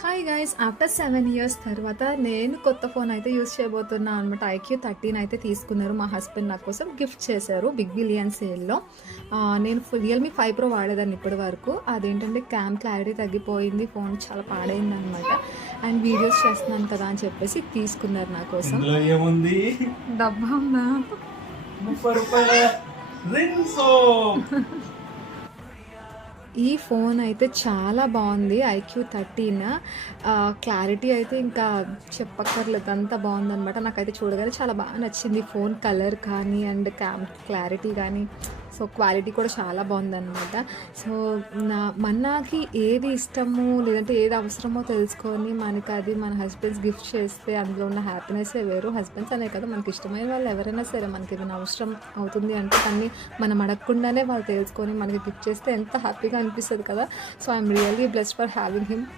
Hi guys after 7 years తర్వాత నేను కొత్త ఫోన్ అయితే యూస్ చేయబోతున్నా అనమాట. IQ13 అయితే తీసుకున్నారు మా హస్బెండ్ నా కోసం గిఫ్ట్ చేశారు బిగ్ బిలియన్ సేల్లో. నేను రియల్మీ 5 ప్రో వాడేదాన్ని ఇప్పటి వరకు. అదేంటంటే క్లారిటీ తగ్గిపోయింది, ఫోన్ చాలా పాడైంది అనమాట. అండ్ వీడియోస్ చేస్తున్నాను కదా అని చెప్పేసి తీసుకున్నారు నా కోసం. ఏముంది డబ్బా ఉందా? 30 రూపాయల రిన్సో. ఈ ఫోన్ అయితే చాలా బాగుంది. IQ13 క్లారిటీ అయితే ఇంకా చెప్పక్కర్లేదు, అంత బాగుందనమాట. నాకైతే చూడగానే చాలా బాగా నచ్చింది. ఫోన్ కలర్ కానీ అండ్ క్లారిటీ కానీ, సో క్వాలిటీ కూడా చాలా బాగుందన్నమాట. సో మనకి ఏది ఇష్టమో లేదంటే ఏది అవసరమో తెలుసుకొని మనకి అది మన హస్బెండ్స్ గిఫ్ట్ చేస్తే అందులో ఉన్న హ్యాపీనెస్సే వేరు. హస్బెండ్స్ అనే కదా, మనకి ఇష్టమైన వాళ్ళు ఎవరైనా సరే మనకి ఏమైనా అవసరం అవుతుంది అంటే దాన్ని మనం అడగకుండానే వాళ్ళు తెలుసుకొని మనకి గిఫ్ట్ చేస్తే ఎంత హ్యాపీగా అనిపిస్తుంది కదా. So I'm really blessed for having him.